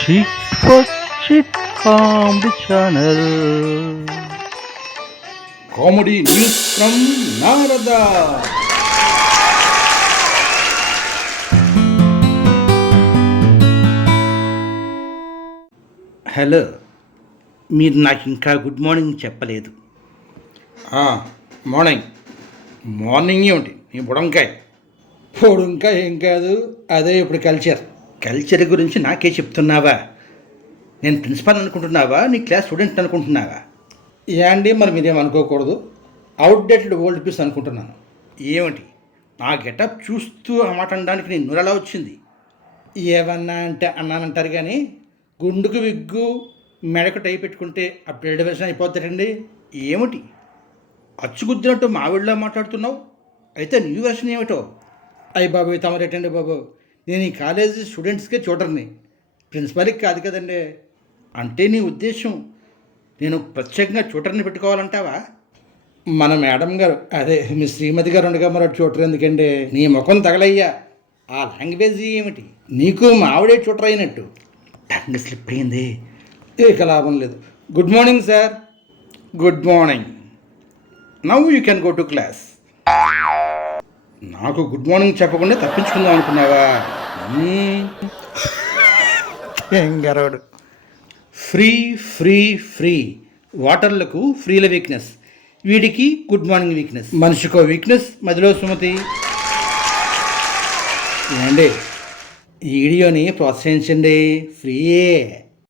Chit for Chit Comedy Channel. Comedy news from Narada. Hello, మీరు నాకు ఇంకా good morning చెప్పలేదు. మార్నింగ్ మార్నింగ్ ఏమిటి నీ పొడంకాయ ఏం కాదు, అదే ఇప్పుడు కల్చర్ గురించి నాకే చెప్తున్నావా? నేను ప్రిన్సిపాల్ అనుకుంటున్నావా, నీ క్లాస్ స్టూడెంట్ అనుకుంటున్నావా? అండి మరి మీరేం అనుకోకూడదు, అవుట్డేటెడ్ ఓల్డ్ పీస్ అనుకుంటున్నాను. ఏమిటి నా గెటప్ చూస్తూ ఆ మాట అనడానికి నీ నూరలా వచ్చింది? ఏమన్నా అంటే అన్నానంటారు కానీ గుండుకు విగ్గు మెడకు టై పెట్టుకుంటే అప్డేట్ వెర్షన్ అయిపోతాడండి. ఏమిటి అచ్చుగుద్దినట్టు మావిడిలో మాట్లాడుతున్నావు? అయితే న్యూ వెర్షన్ ఏమిటో? అయ్యి బాబు తమరేటండి బాబు, నేను ఈ కాలేజీ స్టూడెంట్స్కే చూడర్ని, ప్రిన్సిపాల్కి కాదు కదండి. అంటే నీ ఉద్దేశం నేను ప్రత్యేకంగా ట్యూటర్ని పెట్టుకోవాలంటావా? మన మేడం గారు, అదే మీ శ్రీమతి గారు ఉండగా మరో ట్యూటర్ ఎందుకండి? నీ ముఖం తగలయ్యా. ఆ లాంగ్వేజ్ ఏమిటి? నీకు మావిడే ట్యూటర్ అయినట్టు. టంగ్ స్లిప్ అయింది. ఇక లాభం లేదు. Good morning sir. Good morning. Now you can go to class. నాకు గుడ్ మార్నింగ్ చెప్పకుండా తప్పించుకుందాం అనుకున్నావా? ఎంగరోడు. Free free free. వాటర్లకు ఫ్రీల వీక్నెస్, వీడికి గుడ్ మార్నింగ్ వీక్నెస్. మనిషికో వీక్నెస్, మధ్యలో సుమతి. ఏమండి, ఈ వీడియోని ప్రోత్సహించండి, ఫ్రీయే.